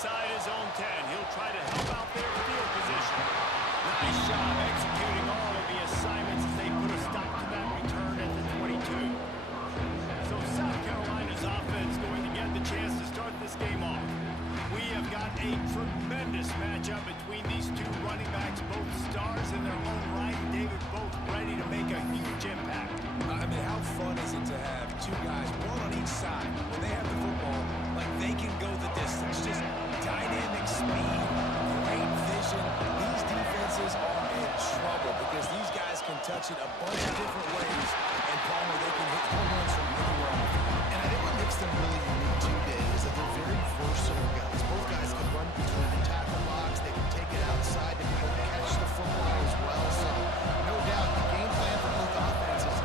inside his own 10. He'll try to help out their field position. Nice job executing all of the assignments as they put a stop to that return at the 22. So South Carolina's offense going to get the chance to start this game off. We have got a tremendous matchup between these two running backs, both stars in their own right. David, both ready to make a huge impact. I mean, how fun is it to have two guys, one on each side, when they have the football, like they can go the distance. Just dynamic speed, great vision. These defenses are in trouble because these guys can touch it a bunch of different ways, and Palmer, they can hit home runs from anywhere on the field. And I think what makes them really unique too, Dave, is that they're very versatile guys. Both guys can run between the tackle box. They can take it outside. They can catch the football as well. So, no doubt, the game plan for both offenses,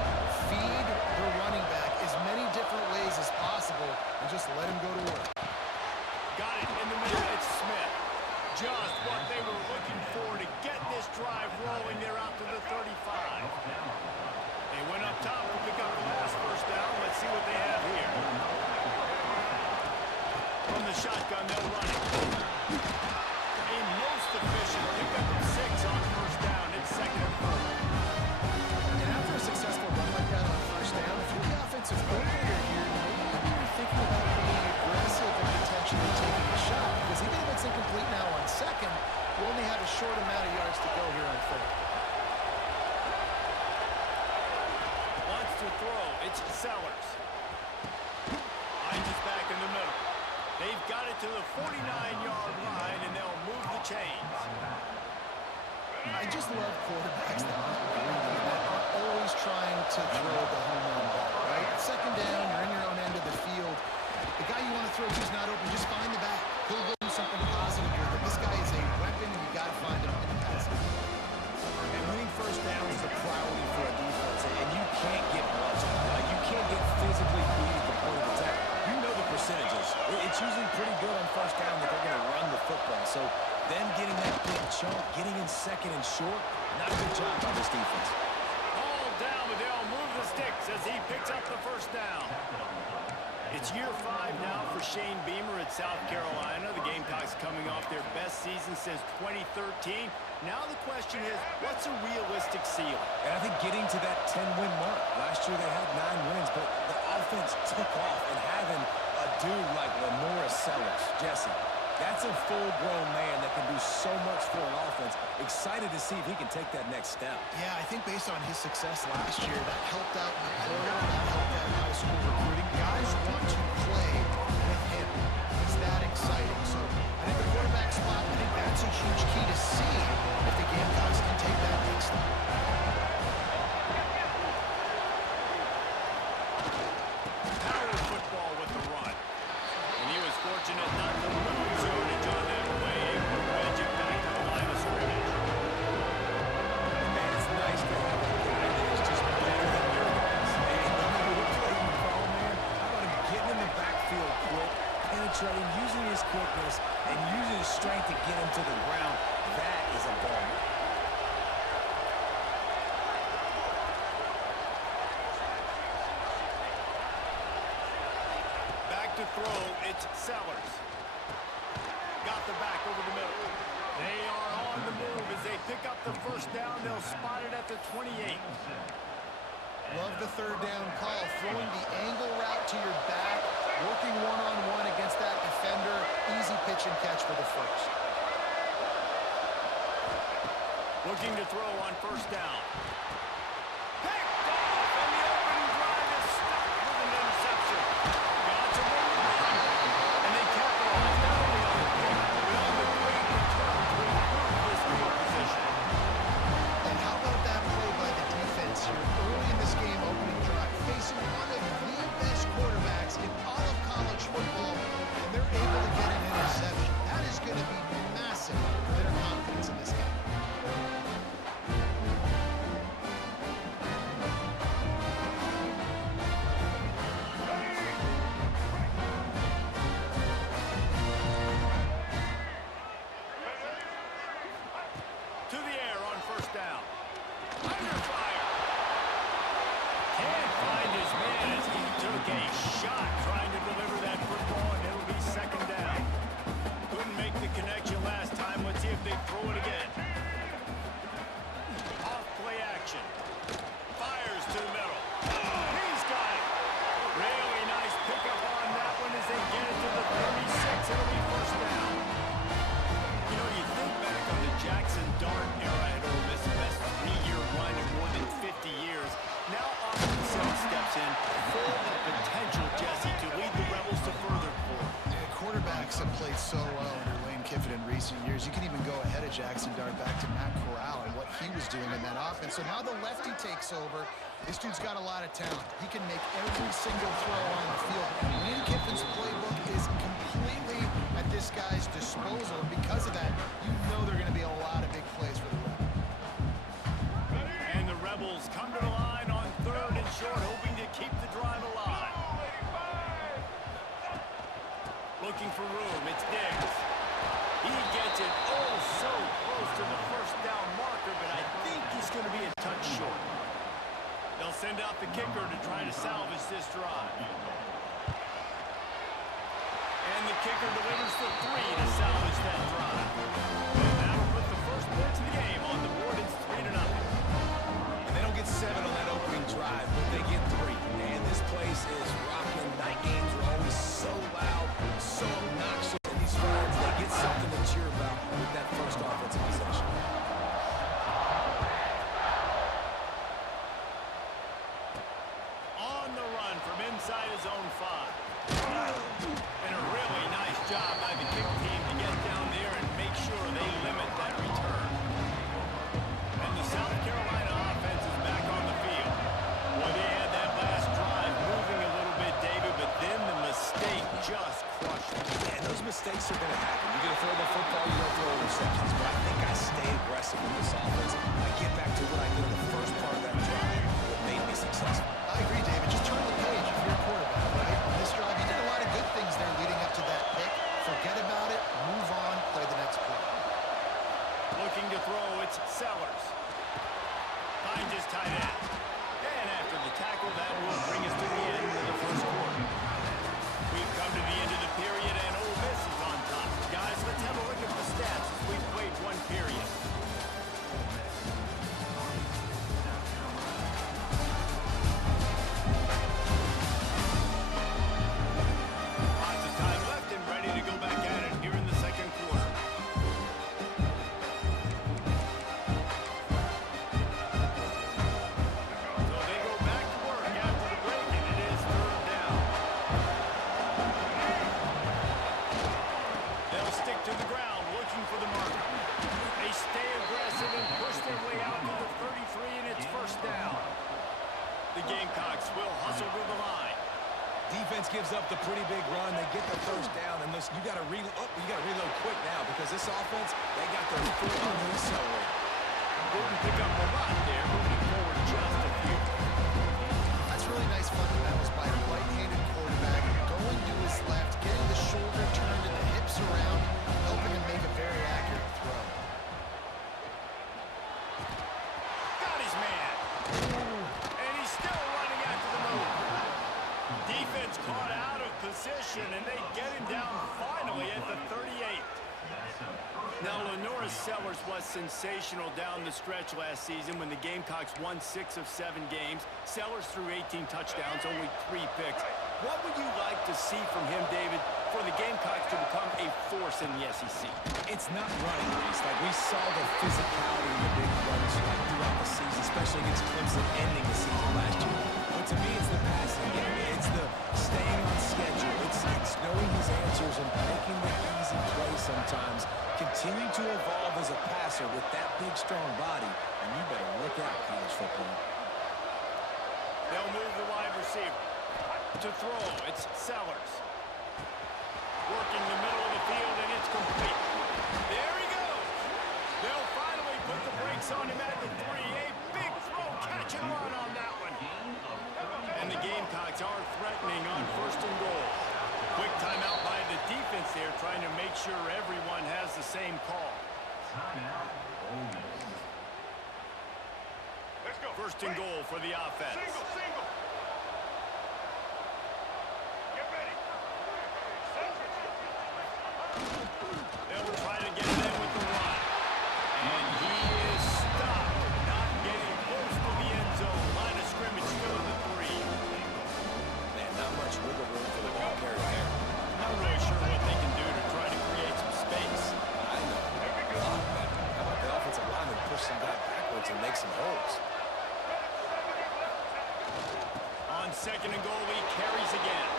feed their running back as many different ways as possible and just let him go to work. Got it in the middle. It's Smith. Just what they were looking for to get this drive rolling. They're out to the 35. They went up top to pick up the last first down. Let's see what they have here. From the shotgun, they'll run it. A most efficient pickup of 6 on first down. It's second and 4. And after a successful run like that on first down, if you're the offensive coordinator here, maybe you're thinking about being aggressive and potentially taking a shot, because even if it's incomplete now on second, you only have a short amount of yards to go here on third. Wants to throw. It's Sellers. Hines is back in the middle. They've got it to the 49-yard line, and they'll move the chains. I just love quarterbacks that aren't greedy, that are always trying to throw the home run ball, right? Second down, you're in your own end of the field. The guy you want to throw to's not open, just find the back. He'll go do something positive with it. This guy is a weapon, and you got to find him in the passing. And winning first down is a priority for a defense, and you can't get bludgeoned. You can't get physically beat at the point of attack. You know the percentages. It's usually pretty good on first down that they're going to run the football. So them getting that big chunk, getting in second and short, not a good job by this defense. All down, but they'll move the sticks as he picks up the first down. It's year 5 now for Shane Beamer at South Carolina. The Gamecocks coming off their best season since 2013. Now the question is, what's a realistic ceiling? And I think getting to that 10-win mark. Last year they had 9 wins, but the offense took off, and having a dude like Lenora Sellers, Jesse, that's a full-grown man that can do so much for an offense. Excited to see if he can take that next step. Yeah, I think based on his success last year, that helped out in the portal, that helped out in high school recruiting. Guys want to play with him. He's that exciting. So I think the quarterback spot, I think that's a huge key to see if the Gamecocks can take that next step. Power football with the run. And he was fortunate not to lose yardage on that play. Able to wedge it back to the line of scrimmage. Man, it's nice to have a guy that is just better than your guys. And no matter what play you call, man, how about him getting in the backfield quick, penetrating, using his quickness, and using his strength to get him to the ground. That is a ball. Back to throw, it's Sellers. Got the back over the middle. They are on the move as they pick up the first down. They'll spot it at the 28. Love the third down call, throwing the angle route to your back, working one-on-one against that defender. Easy pitch and catch for the first. Looking to throw on first down. Picked off, and the opening drive is stopped with an interception. Got to move on. And they capitalize not only on the pick, but on the great return to improve this field position. And how about that play by the defense here early in this game, opening drive, facing one of the best quarterbacks in all of college football, and they're able to get an interception. That is going to be massive for their confidence in this game. played so well under Lane Kiffin in recent years. You can even go ahead of Jackson Dart back to Matt Corral and what he was doing in that offense. So now the lefty takes over. This dude's got a lot of talent. He can make every single throw on the field. Lane Kiffin's playbook is completely at this guy's disposal. And because of that, you know there are going to be a lot of big plays for the Rebels. And the Rebels come to the line on 3rd and short, hoping to keep the drive alive. Looking for room, it's Diggs. He gets it oh so close to the first down marker, but I think he's going to be a touch short. They'll send out the kicker to try to salvage this drive. And the kicker delivers the 3 to salvage that drive. And that'll put the first points of the game on the board. It's 3-0. And they don't get 7 on that opening drive, but they get 3. And this place is rocking. Night games are always so loud, so obnoxious. And these fans, they get something to cheer about with that first offensive possession. On the run from inside his own 5. And a really nice job by the kick team to get down there and make sure they limit that return. And the South Carolina offense is back on the field. Well, they had that last drive moving a little bit, David, but then the mistake just crushed them. And those mistakes are going to happen. You're going to throw the football, you're going to throw interceptions. But I think I stay aggressive with this offense. I get back to what I did in the first part of that drive, what made me successful. I agree, David. Just turn the page if you're a quarterback, right? On this drive, you did a lot of good things there leading up to that pick. Forget about it, move on, play the next play. Looking to throw, it's Sellers. Finds his tight end. And after the tackle, that will bring us to the end of the first quarter. We've come to the end of the period, and Ole Miss is on top. Guys, let's have a look at the stats as we've played one period. Lots of time left and ready to go back at it here in the second quarter. So they go back to work after the break, and it is 3rd down. They'll stick to the ground, looking for the mark. They stay aggressive and push their way out to the 33, and it's 1st down. The Gamecocks will hustle to the line. Defense gives up the pretty big run. They get the 1st down, and listen, you got to reload quick now because this offense, they got their foot on the accelerator. Didn't pick up a lot there, moving forward just a few. That's really nice fundamentals by a right-handed quarterback. Going to his left, getting the shoulder turned and the hips around, helping him make a very accurate throw. Got his man. And he's still running after the move. Defense caught out of position, and they get him down finally at the 38. Now, Lenora Sellers was sensational down the stretch last season when the Gamecocks won 6 of 7 games. Sellers threw 18 touchdowns, only 3 picks. What would you like to see from him, David, for the Gamecocks to become a force in the SEC? It's not running, Reese. Like, we saw the physicality in the big runs throughout the season, especially against Clemson ending the season last year. But to me, it's the passing game. It's the staying on schedule. It's knowing his answers and making the easy play sometimes. Continue to evolve as a passer with that big, strong body, and you better look out, college football. They'll move the wide receiver. To throw, it's Sellers. Working the middle of the field, and it's complete. There he goes. They'll finally put the brakes on him at the 3. A big throw, catch and run on that one. And the Gamecocks are threatening on 1st and goal. Quick timeout by the defense there, trying to make sure everyone has the same call. Let's go. 1st and goal for the offense. Single. Get ready. They'll try to get it in with the run. And he is stopped, not getting close to the end zone. Line of scrimmage still in the 3. Man, not much wiggle room for the ball carrier there. Not really sure what they can do to try to create some space. I know. A lot better. How about the offensive lineman push some guy backwards and make some holes? On 2nd and goal, he carries again.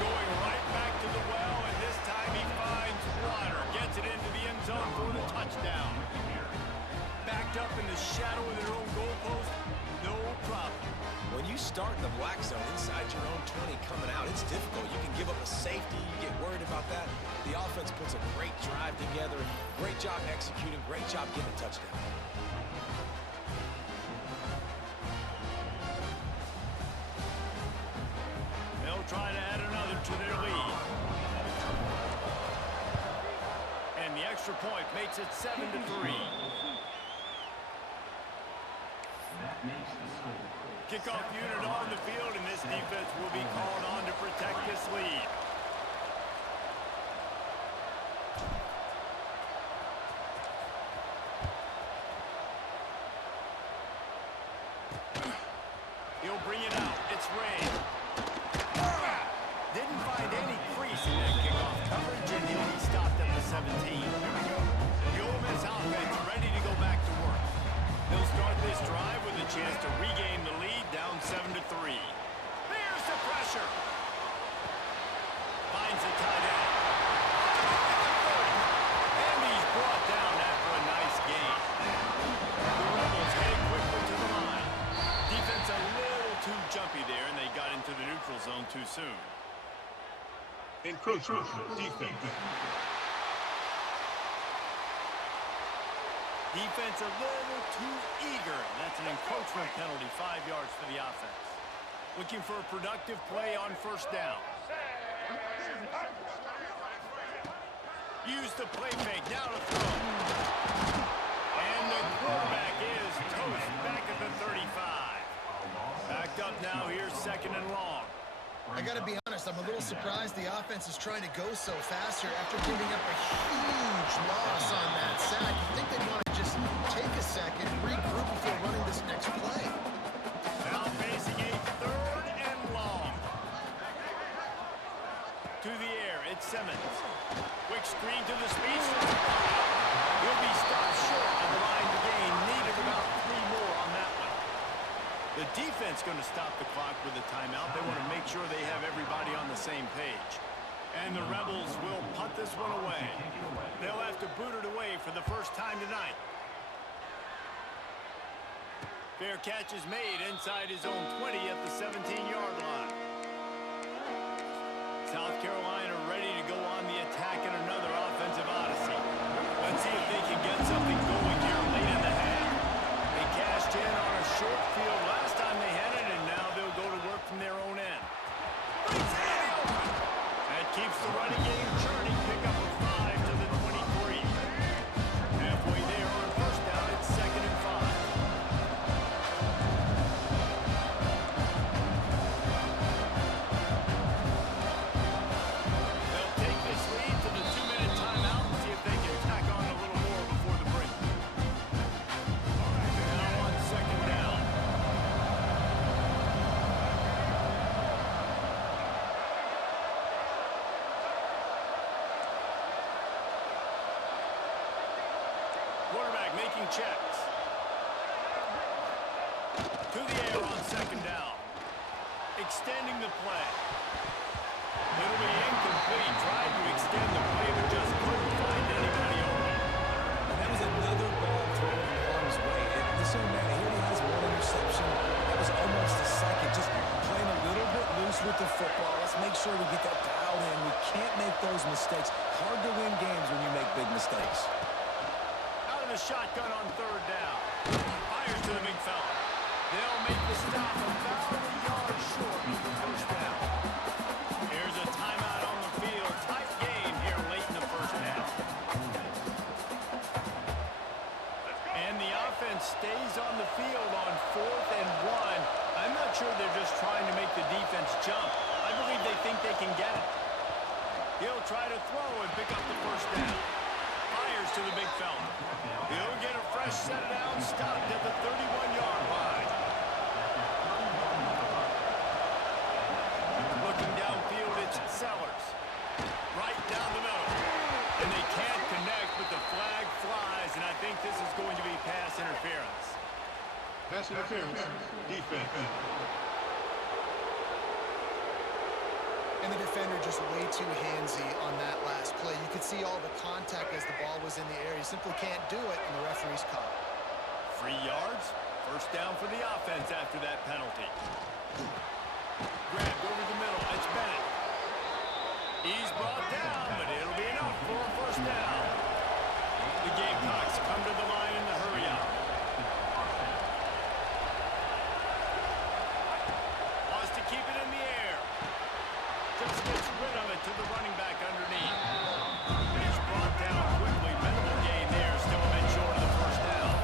Going right back to the well, and this time he finds the shadow of their own goalpost, no problem. When you start in the black zone inside your own 20 coming out, it's difficult. You can give up a safety. You get worried about that. The offense puts a great drive together. Great job executing. Great job getting a touchdown. They'll try to add another to their lead. And the extra point makes it 7-3. Kickoff unit on the field, and this defense will be called on to protect this lead. He'll bring it out. It's Ray. Didn't find any crease in that kickoff coverage, and he'll be stopped at the 17. The Ole Miss offense ready to go back to work. They'll start this drive with a chance to regain the lead, down 7-3. There's the pressure. Finds the tight end. And he's brought down after a nice gain. The Rebels head quickly to the line. Defense a little too jumpy there, and they got into the neutral zone too soon. Encroachment defense. Defense a little too eager. That's an encroachment penalty, 5 yards for the offense. Looking for a productive play on first down. Use the play fake, now to throw. And the quarterback is toast back at the 35. Backed up now, here's 2nd and long. I got to be honest, I'm a little surprised the offense is trying to go so fast here after giving up a huge loss on that sack. You'd think they'd want to just take a second, regroup before running this next play. Now facing a 3rd and long. To the air, it's Simmons. Quick screen to the speedster. He'll be stopped short of the line to gain. Needed about 3 more on that one. The defense going to stop the clock with a timeout. They want to make sure they have everybody on the same page. And the Rebels will punt this one away. They'll have to boot it away for the first time tonight. Fair catch is made inside his own 20 at the 17-yard line. South Carolina ready to go on the attack in another offensive odyssey. Let's see if they can get something going here late in the half. They cashed in on a short field last time they had it, and now they'll go to work from their own end. That keeps the running game churning. Pick up a 5 to the 23. Halfway there on first down, it's 2nd and 5. They'll take this lead to the 2-minute timeout and see if they can tack on a little more before the break. Now on 2nd down. Quarterback making checks. To the air on 2nd down. Extending the play. It'll be incomplete. Tried to extend the play, but just couldn't find anybody open. And that was another ball thrown in harm's way. And this young man, he only has 1 interception. That was almost a second. Just playing a little bit loose with the football. Let's make sure we get that dialed in. We can't make those mistakes. Hard to win games when you make big mistakes. Out of the shotgun on 3rd down. Fires to the big fella. They'll make the stop about a yard short of the first down. Here's a timeout on the field. Tight game here late in the first half. And the offense stays on the field on 4th and 1. I'm not sure they're just trying to make the defense jump. I believe they think they can get it. He'll try to throw and pick up the first down. Fires to the big fella. He'll get a fresh set down, stopped at the 31-yard line. Looking downfield, it's Sellers. Right down the middle. And they can't connect, but the flag flies, and I think this is going to be pass interference. Pass interference defense. And the defender just way too handsy on that last play. You could see all the contact as the ball was in the air. He simply can't do it, and the referee's caught it. 3 yards. First down for the offense after that penalty. Grabbed over the middle. It's Bennett. He's brought down, but it'll be enough for a first down. The Gamecocks come to the line in the hurry-up. Wants to keep it in the air. Just gets rid of it to the running back underneath. He's brought down quickly. Minimal gain there. Still a bit short of the first down.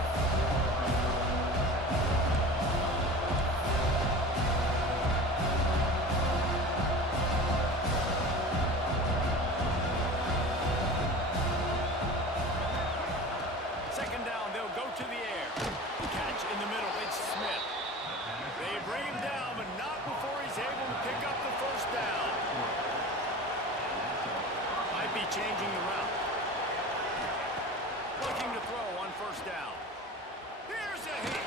Second down, they'll go to the air. Catch in the middle. It's Smith. They bring him down, but not before he's able to pick up the first down. Might be changing the route. Looking to throw on first down. Here's a hit.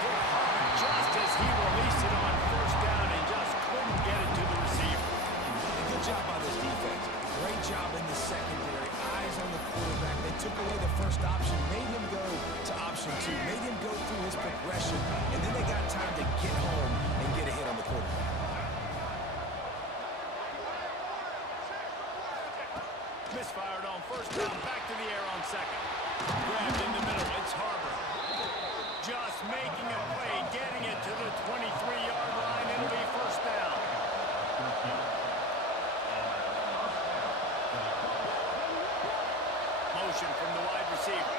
Hit hard just as he released it on first down and just couldn't get it to the receiver. Good job by this defense. Great job in the secondary. Eyes on the quarterback. They took away the first option, made him go to option 2, made him go through his progression, and then they got time to get home and get a hit on the quarterback. Misfired on first down, back to the air on second. Grabbed in the middle, it's Harbor. Just making a play, getting it to the 23-yard line. It'll be first down. Motion from the wide receiver.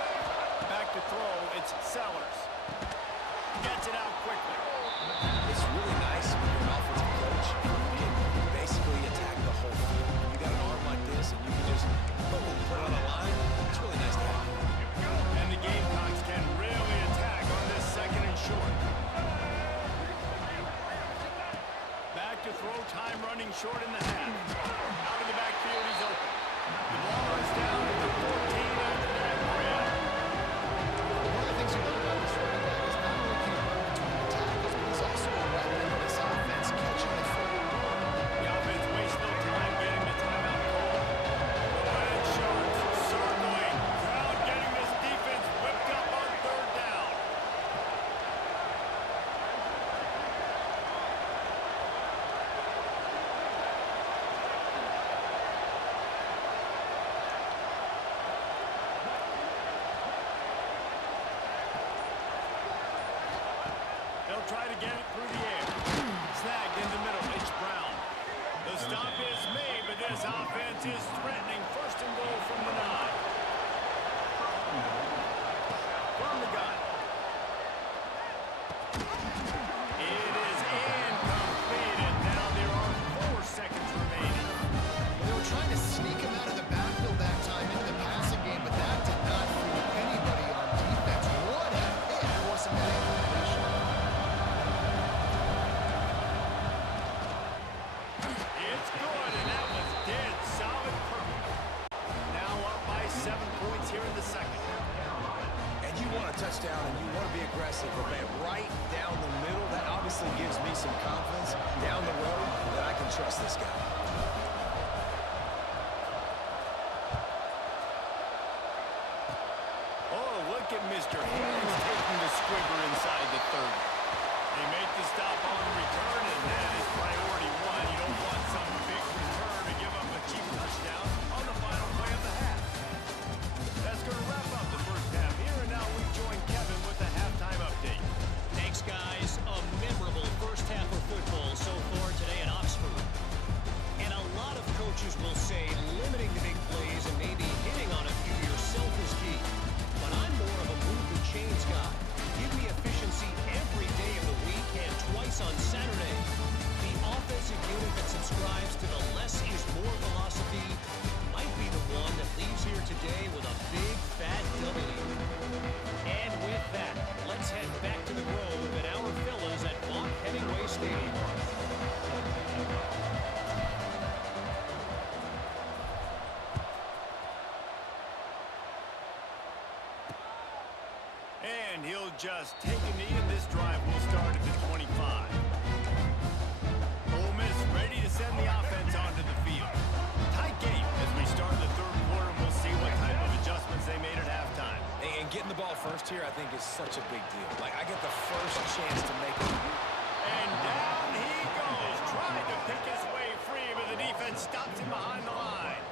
Back to throw, it's Sellers. Gets it out quickly. It's really nice when you're an offensive coach and you can basically attack the whole field. When you got an arm like this and you can just boom, put it on the line, it's really nice to have. And the Gamecocks can really attack on this second and short. Back to throw, time running short in the half. Out of the backfield, he's open. The ball is down to the 14 after that grab. One of the things you love about this running back is not only can he run between the tackles, but he's also a weapon in this offense, catching the football. The offense wastes no time getting the timeout call. The Red Sharks circling. Crowd getting this defense whipped up on third down. They'll try to get it through the air. Snagged in the middle. It's Brown. The stop is made, but this offense is threatening. First and goal from the 9. From the gun. It is incomplete, and now there are 4 seconds remaining. They were trying to sneak him out of the backfield that time into the passing game, but that did not fool anybody on defense. What a hit forcing that incompletion. It's good, and that was dead solid perfect. Now up by 7 points here in the second. And you want a touchdown and you want to be aggressive, but man, right down the middle, that obviously gives me some confidence down the road that I can trust this guy. Oh, look at Mr. Hands taking the squibber inside the 30. They make the stop on return, and that is priority 1. You don't want some big return to give up a cheap touchdown on the final play of the half. That's going to wrap up the first half here, and now we join Kevin with the halftime update. Thanks, guys. A memorable first half of football so far today at Oxford. And a lot of coaches will say limiting the big plays and maybe hitting on a few yourself is key. But I'm more of a move the chains guy. Give me efficiency every day of the week and twice on Saturday. The offensive unit that subscribes to the less is more philosophy might be the one that leaves here today with a big fat W. And with that, let's head back to the Grove and our fellas at Vaught Hemingway Stadium. And he'll just take a knee, and this drive will start at the 25. Ole Miss ready to send the offense onto the field. Tight game as we start the third quarter, and we'll see what type of adjustments they made at halftime. And getting the ball first first here, I think, is such a big deal. Like, I get the first chance to make it. And down he goes, trying to pick his way free, but the defense stops him behind the line.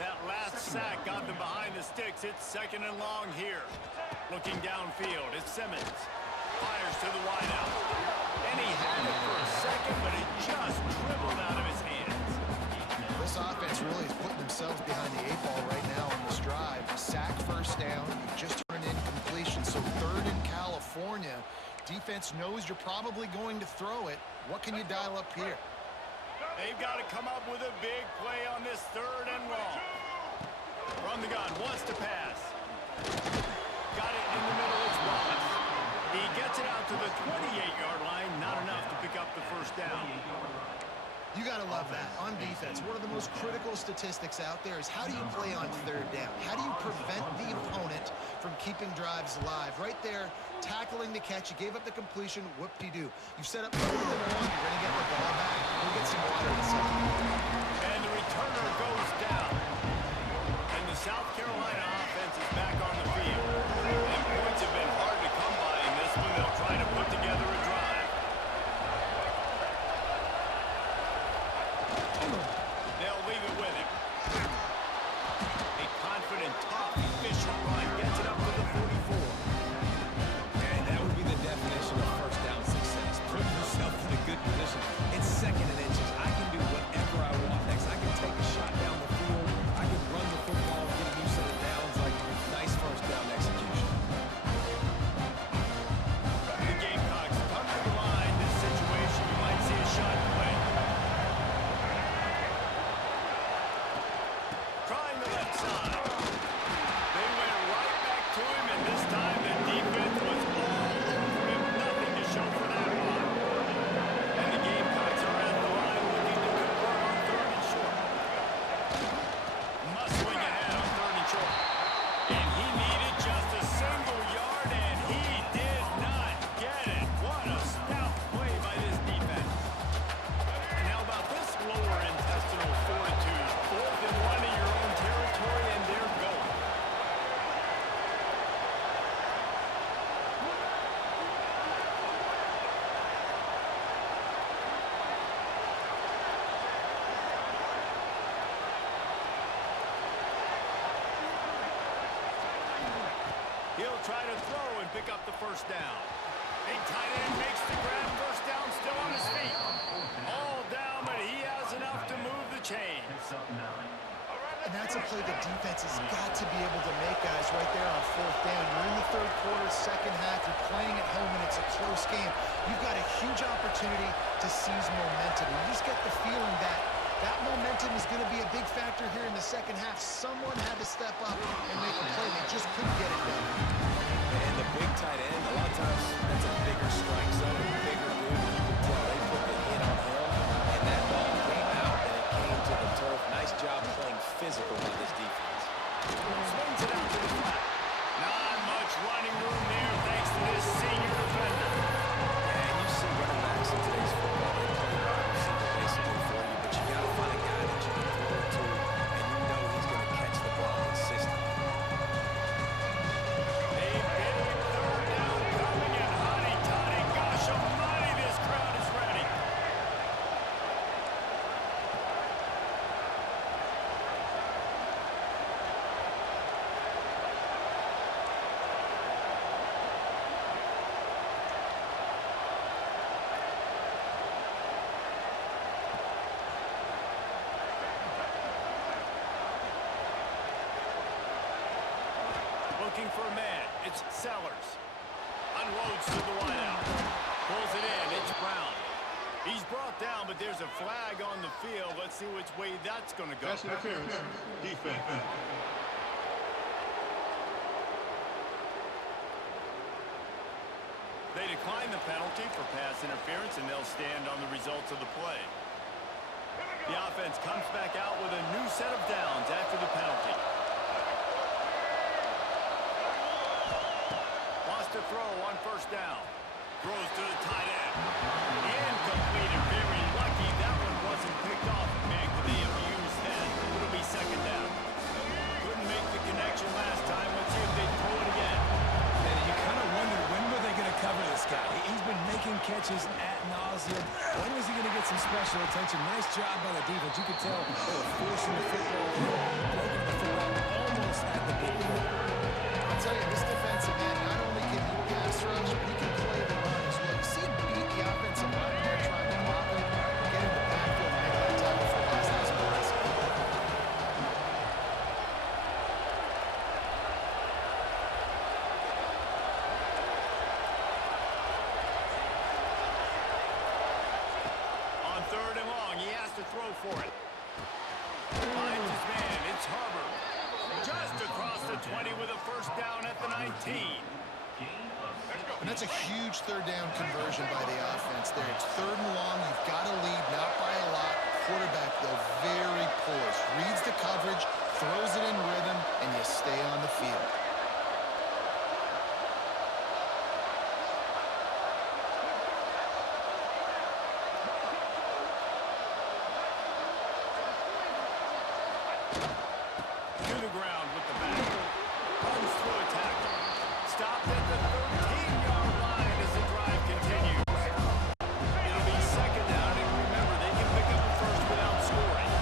That last sack got them behind the sticks. It's 2nd and long here. Looking downfield, it's Simmons. Fires to the wideout. And he had it for a second, but it just dribbled out of his hands. This offense really is putting themselves behind the 8 ball right now on this drive. Sack, first down. You just turned in completion, so 3rd in California. Defense knows you're probably going to throw it. What can you dial up here? They've got to come up with a big play on this 3rd and long. From the gun, wants to pass. Got it in the middle, it's Wallace. He gets it out to the 28-yard line, not enough to pick up the first down. You got to love that. On defense, one of the most critical statistics out there is how do you play on 3rd down? How do you prevent the opponent from keeping drives alive? Right there, tackling the catch. You gave up the completion. Whoop-de-doo. You set up 4th and long. You're going to get the ball back. Go get some water in a second. And the returner goes down. And the South Carolina offense is back on the field. And points have been hard to come by in this one. They'll try to put together a drive. They'll leave it with him. A confident, tough, efficient run gets it up to the 44. And that would be the definition of first down success. Put yourself in a good position. It's 2nd and inches. I can do whatever I want next. I can take a shot down the field. I can run the football, get a new set of downs. Like, nice first down execution. The Gamecocks come to the line. This situation, you might see a shot play. Trying the left side. They went right back to him, and this time the defense was all over him. Nothing to show for that one. And the Gamecocks are at the line looking to convert on 3rd and short. Must swing ahead on 3rd and short. And he needed just a single yard, and he did not get it. What a stout play by this defense. And how about this lower intestinal fortitude? 4th and 1 in your own territory, and they're going. He'll try to throw and pick up the first down. Big tight end makes the grab. First down, still on his feet. All down, but he has enough to move the chains. And that's a play the defense has got to be able to make, guys, right there on 4th down. You're in the 3rd quarter, 2nd half. You're playing at home, and it's a close game. You've got a huge opportunity to seize momentum. You just get the feeling that that momentum is going to be a big factor here in the 2nd half. Someone had to step up and make a play. They just couldn't get it done. And the big tight end, a lot of times, that's a bigger strike zone, a bigger dude. You can tell they put the hit on him, and that ball came out, and it came to the turf. Nice job playing physical by this defense. Swings it out to the flat. Not much running room there thanks to this senior defender. And you see running backs in today's football, they play wide receiver basically for you, but you got to find a guy that you can throw it to, and you know he's going to catch the ball consistently. A big 3rd down coming in. Hotty toddy, gosh almighty, this crowd is ready. Looking for a man. It's Sellers. Unloads to the wideout. Pulls it in. It's Brown. He's brought down, but there's a flag on the field. Let's see which way that's going to go. Pass interference. Defense. They decline the penalty for pass interference, and they'll stand on the results of the play. The offense comes back out with a new set of downs after the penalty. Lost to throw on first down. Throws to the tight end. Incomplete and very lucky that one wasn't picked off. Man, could they have used that? It'll be 2nd down. Couldn't make the connection last time. Let's see if they throw it again. And you special attention. Nice job by the defense. You could tell they were forcing the football here, breaking the football almost at the big play. I'll tell you, this defensive end not only can he pass rush, but he can play the run as well. You see him beat the offensive line there trying to block him, get in the backfield and make that tackle for loss. That's impressive. On 3rd and long, he has to throw for it. Finds his man. It's Hubbard. Just across the 20 with a first down at the 19. And that's a huge third down conversion by the offense there. It's 3rd and long. You've got to lead, not by a lot. Quarterback, though, very poised. Reads the coverage, throws it in rhythm, and you stay on the field. To the ground with the back. Runs through a tackle. Stopped at the 13-yard line as the drive continues. It'll be 2nd down, and remember, they can pick up a first without scoring.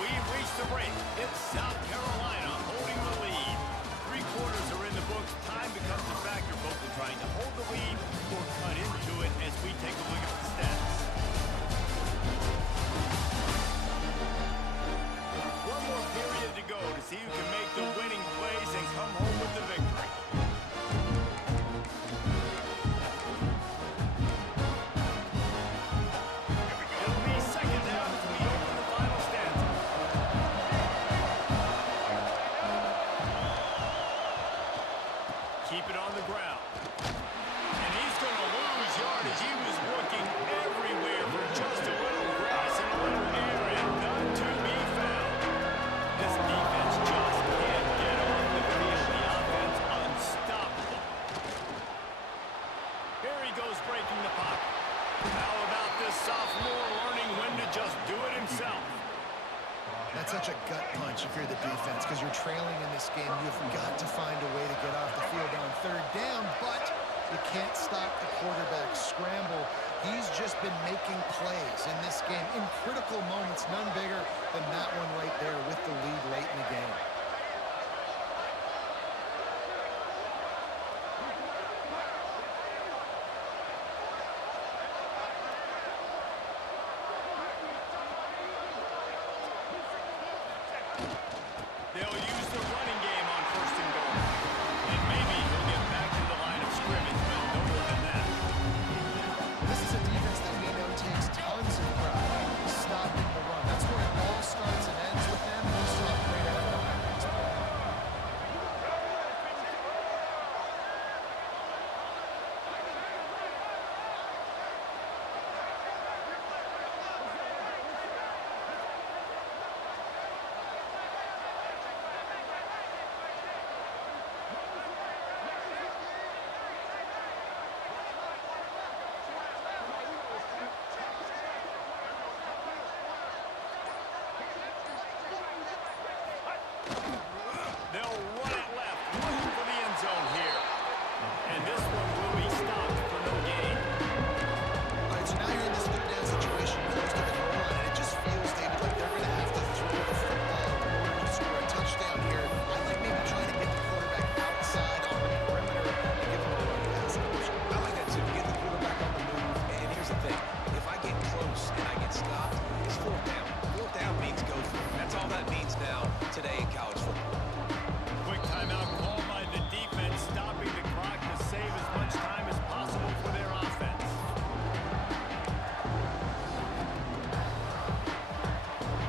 We've reached the break. It's South Carolina holding the lead. 3 quarters are in the books. Time becomes a factor both in trying to hold the lead or cut into it as we take a look at the stats. One more period to go to see who can make the winning plays and come home with the victory. It'll be 2nd down as we open the final stanza. Keep it on the ground. And he's going to lose yardage. He was looking everywhere for just a little grass and a little air, and none to be found. This defense just can't get off the field. The offense unstoppable. Here he goes breaking the pocket. How about this sophomore learning when to just do it himself? That's such a gut punch if you're the defense because you're trailing in this game. You've got to find a way to get off the field on 3rd down, but you can't stop the quarterback scramble. He's just been making plays in this game in critical moments, none bigger than that one right there with the lead late in the game. They'll use the running game on 1st and goal. And maybe he'll get back to the line of scrimmage, but no more than that. This is a defense that we know takes tons of pride stopping the run. That's where it all starts and ends with them. We saw a great effort on that next play. They'll run it left, looking for the end zone here. And this one will be stopped for no gain. All right, so now you're in this 3rd down situation close to the goal line, and it just feels, David, like they're going to have to throw the football in order to score a touchdown here. I like maybe trying to get the quarterback outside on the perimeter and give him a run pass option. I like that too. Get the quarterback on the move. And here's the thing. If I get close and I get stopped, it's 4th down. 4th down means go for it. That's all that means now today in college football. Quick timeout call by the defense, stopping the clock to save as much time as possible for their offense.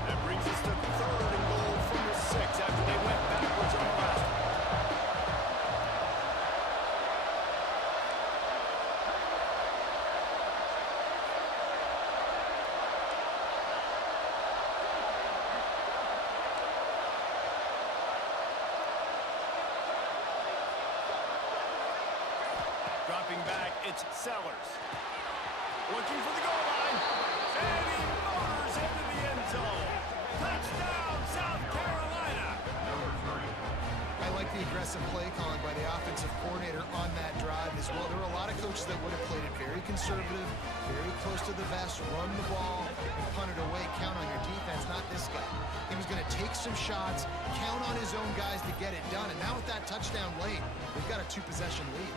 That brings us to 3rd and goal from the 6 after they went backwards on the last one. Dropping back, it's Sellers. Looking for the goal line. line. And he motors into the end zone. Touchdown, South Carolina. I like the aggressive play calling by the offensive coordinator on that drive as well. There were a lot of coaches that would have played it very conservative, very close to the vest, run the ball, punt it away, count on your defense. Not this guy. He was going to take some shots, count on his own guys to get it done. And now with that touchdown late, they've got a 2-possession lead.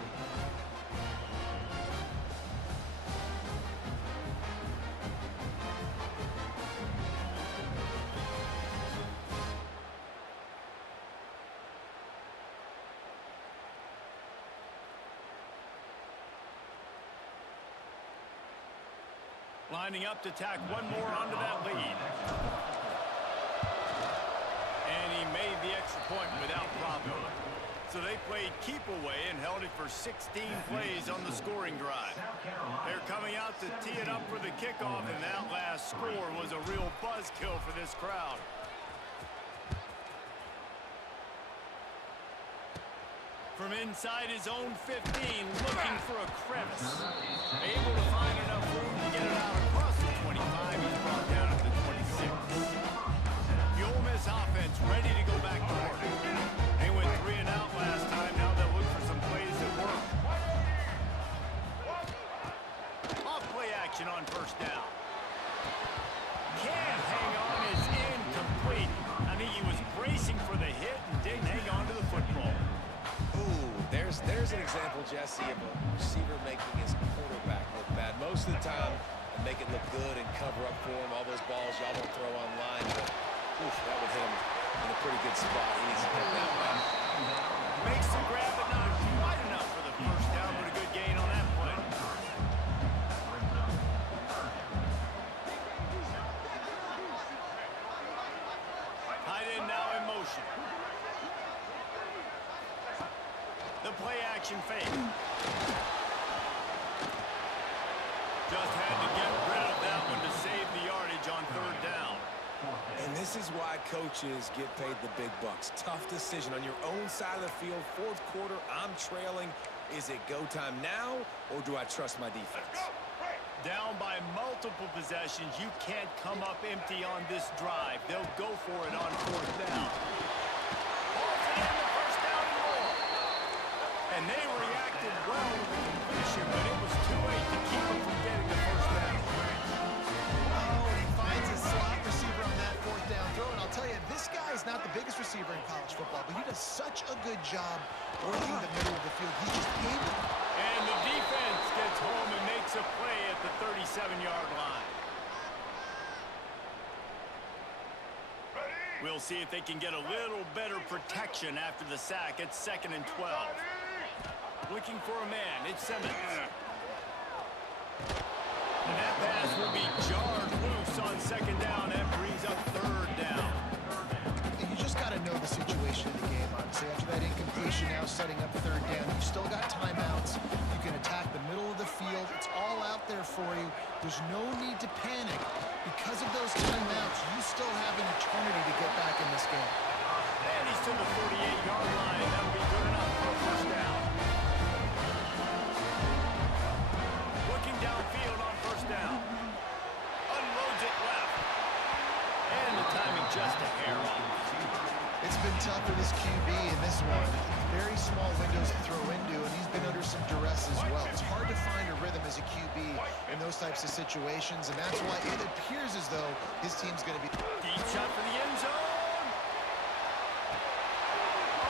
Lining up to tack one more onto that lead. And he made the extra point without problem. So they played keep away and held it for 16 plays on the scoring drive. They're coming out to tee it up for the kickoff, and that last score was a real buzzkill for this crowd. From inside his own 15, looking for a crevice. Able to find enough room to get it out across the 25. He's brought down at the 26. The Ole Miss offense ready to go back to work. They went 3 and out last time. Now they'll look for some plays that work. Off play action on first down. Can't hang on, is incomplete. I think he was bracing for the hit and didn't hang on to the football. Ooh, there's an example, Jesse, of a receiver making his quarterback look bad. Most of the time, they make it look good and cover up for him. All those balls y'all don't throw online, but oof, that would hit him in a pretty good spot. He needs to get that one. Makes the grab, but not quite enough for the first down, but a good gain on that play. Tight end now in motion. The play action fake. Just had to get rid of that one to save the yardage on third down. And this is why coaches get paid the big bucks. Tough decision on your own side of the field. Fourth quarter, I'm trailing. Is it go time now, or do I trust my defense? Down by multiple possessions. You can't come up empty on this drive. They'll go for it on fourth down. And they reacted well with the completion, but it was too late to keep them from getting the first down. Oh, and he finds his slot receiver on that fourth down throw. And I'll tell you, this guy is not the biggest receiver in college football, but he does such a good job working the middle of the field. He's just able. And the defense gets home and makes a play at the 37-yard line. We'll see if they can get a little better protection after the sack. It's 2nd and 12. Looking for a man. It's Simmons. And that pass will be jarred loose on 2nd down. That brings up 3rd down. And you just got to know the situation of the game, honestly. After that incompletion, now setting up 3rd down. You've still got timeouts. You can attack the middle of the field. It's all out there for you. There's no need to panic. Because of those timeouts, you still have an eternity to get back in this game. And he's to the 48-yard line. That'll be good enough for a first down. Looking downfield on first down. Unloads it left. And the timing just a hair off. It's been tough for this QB in this one. Very small windows to throw into, and he's been under some duress as well. It's hard to find a rhythm as a QB in those types of situations, and that's why it appears as though his team's going to be... Deep shot for the end zone.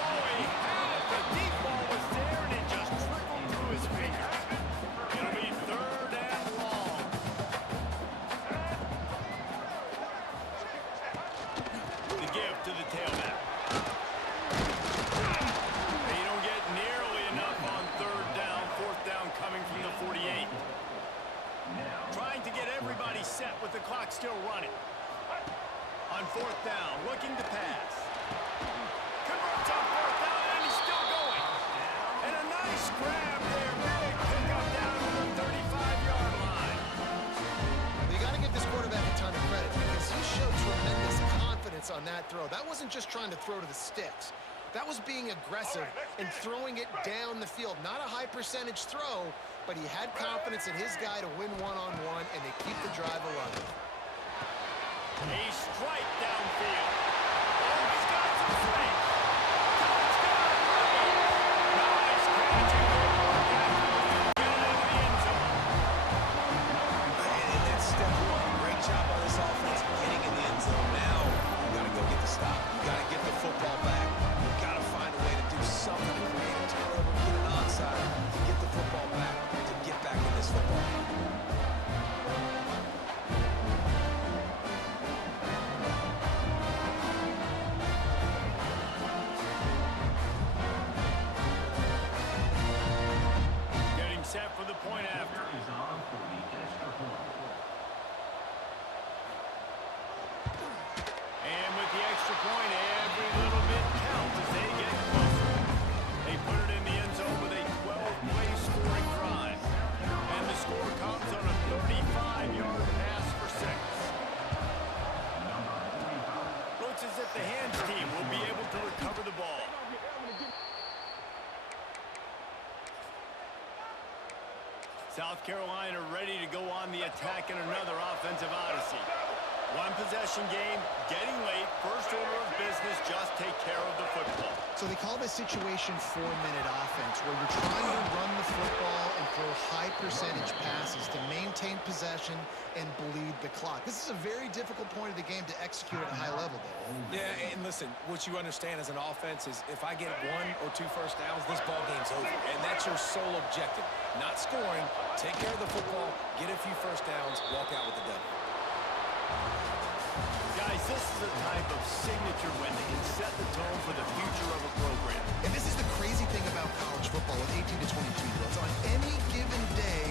Oh, he had it. The deep ball was there, and it just trickled through his fingers. It'll be 3rd and long. The give to the tailback. They don't get nearly enough on 3rd down. 4th down coming from the 48. Trying to get everybody set with the clock still running. On 4th down, looking to pass. Converts on 4th down, and he's still going. And a nice grab there. Big pickup down to the 35-yard line. You got to give this quarterback a ton of credit because he showed tremendous confidence on that throw. That wasn't just trying to throw to the sticks. That was being aggressive and throwing it down the field. Not a high percentage throw, but he had confidence in his guy to win one-on-one, and they keep the drive alive. A strike downfield. Oh, he's got some space. Touchdown, Ravens. Nice catch and good work after the get it into the end zone. And that's step one. Great job by this offense getting in the end zone. Now, you got to go get the stop. You got to get the football back. You got to find a way to do something to create a turnover, get an onside, to get the football back, to get back in this football game. Getting set for the point after. And with the extra point, every little bit counts as they get closer. They put it in the end zone with a 12-play scoring drive. And the score comes on a 35-yard pass for 6. Looks as if the hands team will be able to recover the ball. South Carolina ready to go on the attack in another offensive odyssey. One possession game, getting late, first order of business, just take care of the football. So they call this situation 4-minute offense, where you're trying to run the football and throw high percentage passes to maintain possession and bleed the clock. This is a very difficult point of the game to execute at a high level, Dave. Yeah, and listen, what you understand as an offense is if I get 1 or 2 first downs, this ball game's over. And that's your sole objective. Not scoring, take care of the football, get a few first downs, walk out with the W. Guys, this is a type of signature win that can set the tone for the future of a program. And this is the crazy thing about college football with 18 to 22-year-olds. On any given day,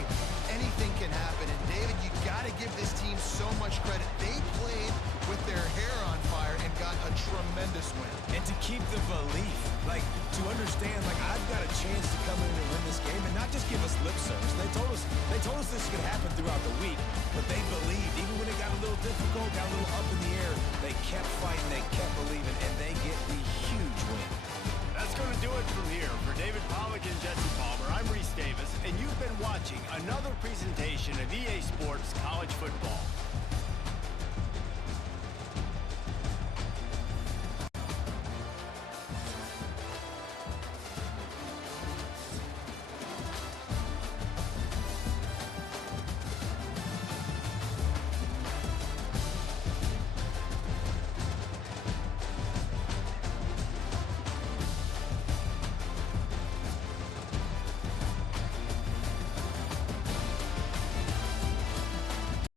anything can happen. And, David, you got to give this team so much credit. They played with their hair on fire and got a tremendous win. And to keep the belief, like, to understand, like, I've got a chance to come in and win this game and not just give us lip service. They told us this could happen throughout the week, but they believed. Even when it got a little difficult, got a little up in the air, they kept fighting, they kept believing, and they get the huge win. That's going to do it from here. For David Pollack and Jesse Palmer, I'm Reese Davis, and you've been watching another presentation of EA Sports College Football.